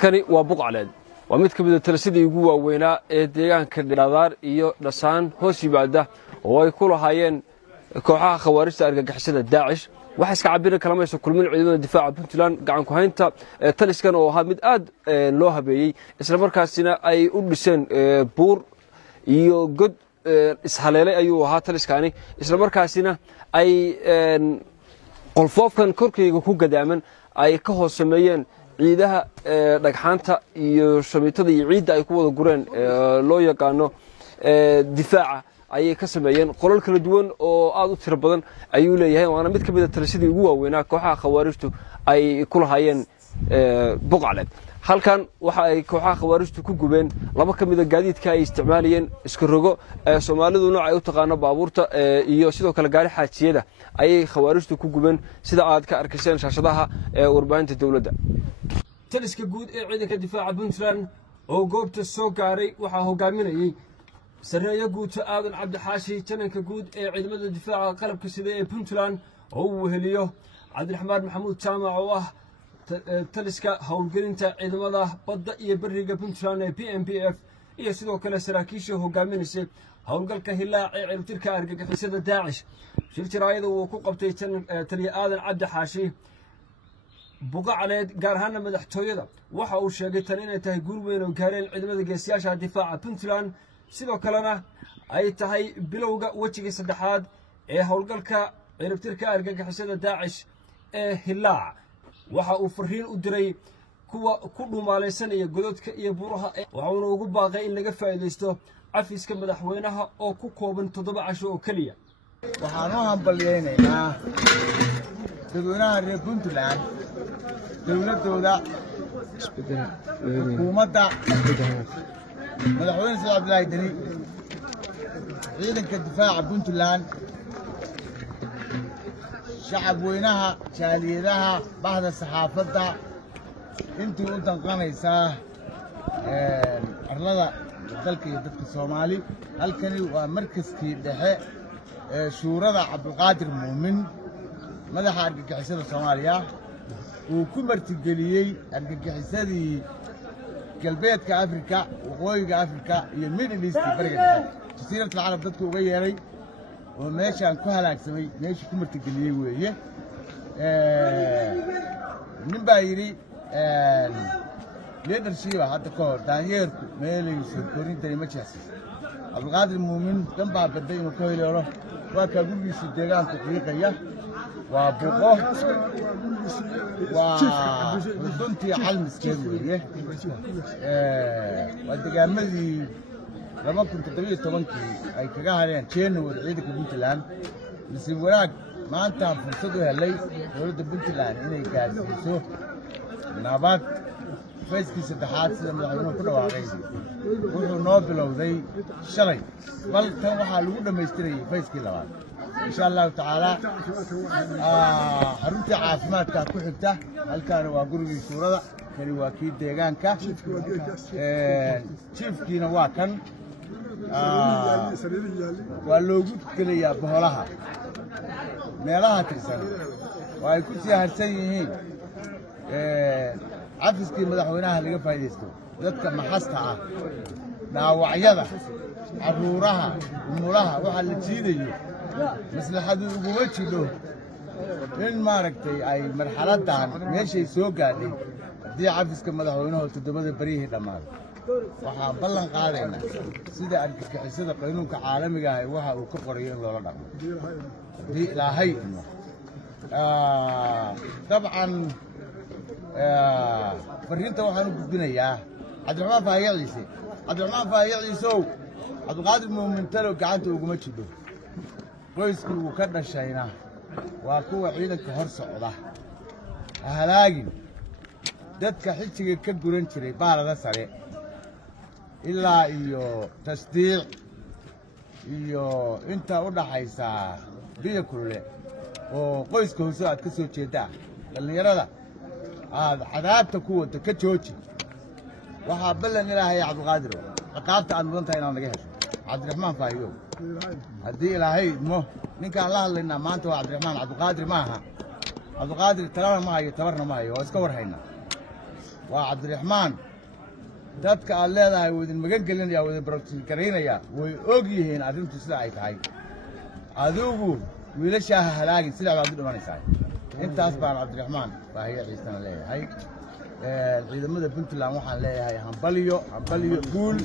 kani waa Buqcaleed waa mid ka mid ah talisadii ugu waaweynaa ee deegaanka Dhadaar iyo Dhasaan hoos yimaada oo ay ku lahaayeen kooxaha khawaarijta argagixisada Daacish waxa iska cabir kalamayso kulmin ciidamada difaaca Puntland gacan ku haynta taliskan oo ahaa mid aad loo habeeyay isla markaasina ay u dhiseen buur iyo god ishaleelay ayuu ahaa taliskani isla markaasina ay qolfoofkan korkayga ku gadaaman ay ka hoos sameeyeen ciidaha dhagxaanta iyo shamiitada iyo ciidda ay ku wada gureen loo yaqaano difaaca ayay ka sameeyeen qolal kala duwan oo aad u tiro badan ayuu leeyahay waana mid ka mid ah talisadii ugu waaweynaa kooxaha khawaarijtu ay ku lahaayeen Buqcaleed halkan waxa ay kooxaha khawaarijtu ku gubeen laba ka mid ah gaadiidka ay isticmaalayeen iska rogo Soomaalidu nooc ay u taqaano baabuurta iyo sidoo kale gaari xaajiyada ayay khawaarijtu ku gubeen sida aad ka arkayseen shaashadaha warbaahinta dawladda taliska guud ee ciidanka difaaca Puntland oo goobta soo gaaray waxa hogaaminayay sareeyo guud aadan cabdi xaashi tananka guud ee ciidamada difaaca qalabka sida ee Puntland oo uu heliyo Cabdiraxmaan Maxamuud Jaamac oo ah taliska howlgelinta ciidamada badda iyo bariga Puntland ee PMPF iyo sidoo kale saraakiisha hogaaminaysa howlgalka Hilaac ee ciribtirka argagixisada Daacish shirjiraayada uu ku qabtay taliya aadan cabdi xaashi Buqcaleed gaar ahaan madaxtooyada waxa uu sheegay tan inay tahay guul weyn oo gaareen ciidamada geesiyaasha difaaca Puntland sidoo kalena ay tahay bilowga wajiga saddexaad ee howlgalka ciribtirka argagixisada Daacish ee Hilaac waxa uu fariin u diray kuwa ku dhumaalaysanaya godadka iyo buuraha waxa uu ugu baaqay in laga faa'iideysto cafiska madaxweynaha oo ku kooban 7 casho oo kaliya waxaan u hambalyeynaa dadweynaha reer Puntland dawladooda xukuumadda madaxweyne Saad Abdullaahi Dani ciidanka difaaca Puntland shacab weynaha jaaliyadaha bahda saxaafadda intii u danqanaysa arlada dalka iyo dadka Soomaali halkani waa markaskii dhexe ee shuurada Cabdulqaadir Muumin madaxa argagixisada Soomaaliya uu ku martigeliyay argagixisadii galbeedka Afrika waqooyiga Afrika iyo Middle East bariga jasiirada Carab dadku uga yeeray oo meeshaan ku halaagsamay meeshii ku martigeliyay weeye nin baa yiri leadership hadda ka hor daanyeerku meelayso korintay ma jeexsan Cabdulqaadir Muumin dan baa baday inuu ka helo waa ka gurigiisa deegaanka qiiqaya waa buuqo waa duntii calmiskeed weeye waa deegaamadii 2017 ay kaga hareen January ciidanka Puntland si wanaag maanta fursad u helay dawladda Puntland inay gaarsiiso nabad fayskii saddexaad sida madaxweynuhu ku dhawaaqay wuxuu noo bilowday shalay bal tan waxaa lagu dhameystirayay fayskii labaad insha Allah taala xarunta caafimaadka ku xigta halkaan waa gurigii suurada kani waa kii deegaanka chiefkiina waa kan waa loogu gelayaa boholaha meelaha tirsan waa ay ku sii harsan yihiin cafiskii madaxweynaha laga faa'iideysto dadka maxasta ah dhaawacyada caruuraha umulaha waxa la jiidayo maslaxadu ugu jiro in maaragtay ay marxaladan meeshay soo gaadhay hadii cafiska madaxweynaha 7 barihii dhamaad waxaan ballan qaadaynaa sida argagixisada qanuunka caalamiga ah waxa uu ka qorayo in loola dhaqmo hadii ilaahay طبعا fariinta waxaan u gudbinayaa Cabdiraxmaan Faayiiciisow Cabdulqaadir Muumin talo gacanta uguma jiro qoyskii uu ka dhashayna waa kuwa ciidanka hor socda halaagin dadka xijiga ka guran jiray baalada sare ilaa iyo tasdiiq iyo inta u dhaxaysa biyo kulule oo qoyska hoose aad ka soo jeedaa dhalinyarada aad cadaabta ku wada ka jooji waxa ballan ilaahay Cabdulqaadir ciqaabta aad mudan tahay inaan laga hesho Cabdiraxmaan Faayiiciisow haddii ilaahay mo ninkaan la hadlaynaa maanta waa Cabdiraxmaan Cabdulqaadir maaha Cabdulqaadir talana ma hayo tabarna ma hayo oo iska war haynaa waa cabdiraxmaan dadka aad leedahay wadin magan gelinaya wadin barabtiin karaynaya way og yihiin arrintu sida ay tahay adigu wiilasha halaagin sida baad u dhimanaysaa intaas baan cabdiraxmaan baahiya ciisana leeyahay ciidamada Puntland waxaan leeyahay hambaliyo guul